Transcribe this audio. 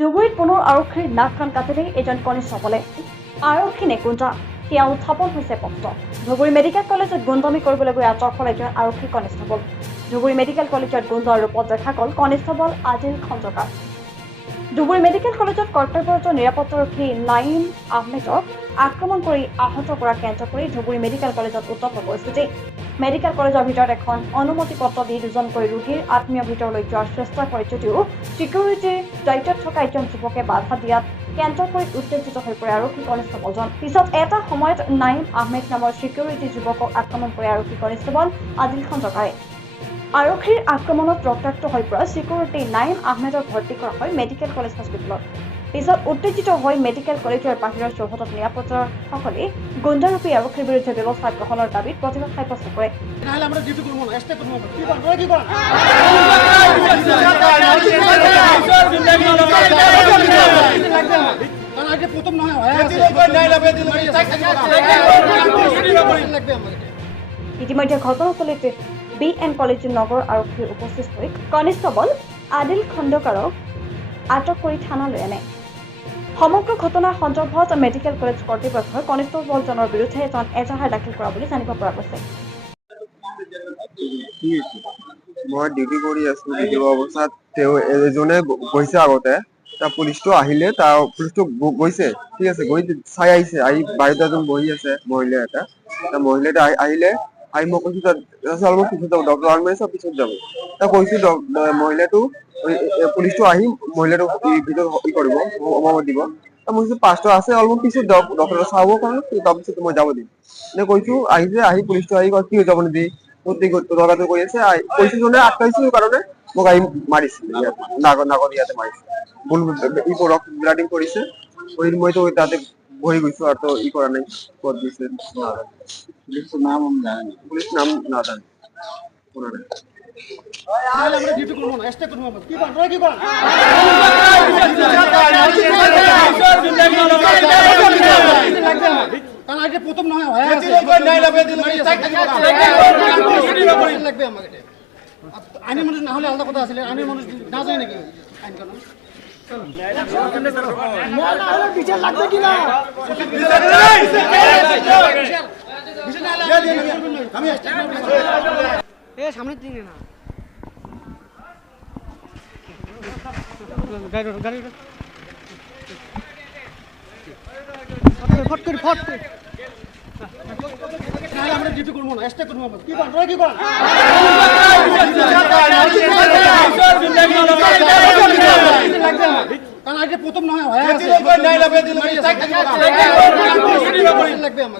ধুবুৰীত পুনৰ আৰক্ষীৰ নাক কাণ কাটিলে এজন কনিষ্টেবলে আৰক্ষী নেকুঞ্জা সেয়া উত্থাপন হৈছে প্ৰশ্ন। ধুবুৰী মেডিকেল কলেজত গুণ্ডামি কৰিবলৈ গৈ আটক হ'ল এজন আৰক্ষী কনিষ্টেবল। ধুবুৰী মেডিকেল কলেজত গুণ্ডাৰ ৰূপত দেখা গ'ল কনিষ্টেবল আদিল খন্দকাৰ। ধুবুৰী মেডিকেল কলেজত কৰ্তব্যৰত নিৰাপত্তাৰক্ষী নাইম আহমেদক আক্ৰমণ কৰি আহত কৰা কেন্দ্ৰ কৰি ধুবুৰী মেডিকেল কলেজত উত্তপ্ত পৰিস্থিতি। মেডিকেল কলেজৰ ভিতৰত এখন অনুমতি পত্ৰ দি দুজনকৈ ৰোগীৰ আত্মীয় ভিতৰলৈ যোৱাৰ চেষ্টা কৰে যদিও চিকিউৰিটিৰ দায়িত্বত থকা এজন যুৱকে বাধা দিয়াত কেন্দ্ৰ কৰি উত্তেজিত হৈ পৰে আৰক্ষী কনিষ্টেবলজন। পিছত এটা সময়ত নাইম আহমেদ নামৰ চিকিউৰিটি যুৱকক আক্ৰমণ কৰে আৰক্ষী কনিষ্টেবল আদিল খন্দকাৰে। আৰক্ষীৰ আক্ৰমণত ৰক্তাক্ত হৈ পৰা চিকিউৰিটি নাইম আহমেদক ভৰ্তি কৰা হয় মেডিকেল কলেজ হস্পিটেলত। পিছত উত্তেজিত হৈ মেডিকেল কলেজৰ বাহিৰৰ চৌহদত নিৰাপত্তাসকলে গুণ্ডাৰূপী আৰক্ষীৰ বিৰুদ্ধে ব্যৱস্থা গ্ৰহণৰ দাবীত প্ৰতিবাদ সাব্যস্ত কৰে। ইতিমধ্যে ঘটনাস্থলীত BN কলেজ নগৰ আৰক্ষীৰ উপস্থিত হৈ কনিষ্টেবল আদিল খন্দকাৰক আটক কৰি থানালৈ আনে। সমগ্ৰ ঘটনাৰ সন্দৰ্ভত মেডিকেল কলেজ কৰ্তৃপক্ষই কনিষ্টেবলজনৰ বিৰুদ্ধে এজন এজাহাৰ দাখিল কৰা বুলি জানিব পৰা গৈছে। মই ডিউটি কৰি আছো, ডিউটি অৱস্থাত তেওঁ এজনে গৈছে আগতে, তাৰ পুলিচটো আহিলে, তাৰ পুলিচটো গৈছে, ঠিক আছে, গৈ চাই আহিছে, আহি বাহিৰত এজন বহি আছে মহিলা এটা, মহিলাটা আহিলে, আহি মই কৈছো অলপ পিছত যাব, ডক্টৰ আনমাৰি চব পিছত যাব, কৈছো মহিলাটো পুলিচটো আহি মহিলাটো ভিতৰত কৰিব সোমাব দিব, মই কৈছো পাঁচটা আছে অলপ পিছত ডক্টৰ চাব কাৰণে তাৰপিছত মই যাব দিম এনে কৈছো। আহিছে, আহি পুলিচটো আহি কি হৈ যাব নিদি তদাৰক কৰি আছে, কৈছো জনে আটকাইছো কাৰণে মোক আহি মাৰিছে, নাগত ইয়াতে মাৰিছে, ৰক্ত ব্লাডিং কৰিছে, মইতো তাতে বহি গৈছো আৰু ই কৰা নাই, ক'ত দিছে পুলিচ নাম নাজানে, শুনা নাই। প্রথম নহয় আইনি মানুষ না হলে আলাদা কথা আছে, আইনি মানুষ না জানে নাকি আইন কানুন বিচার লাগবে কিনা সামনের দিকে না ফট করে আমরা ডিউটি করবো না, চেষ্টা করবো, কি করেন কি করেন কারণ আগে প্রথম নহয় লাগবে আমাকে।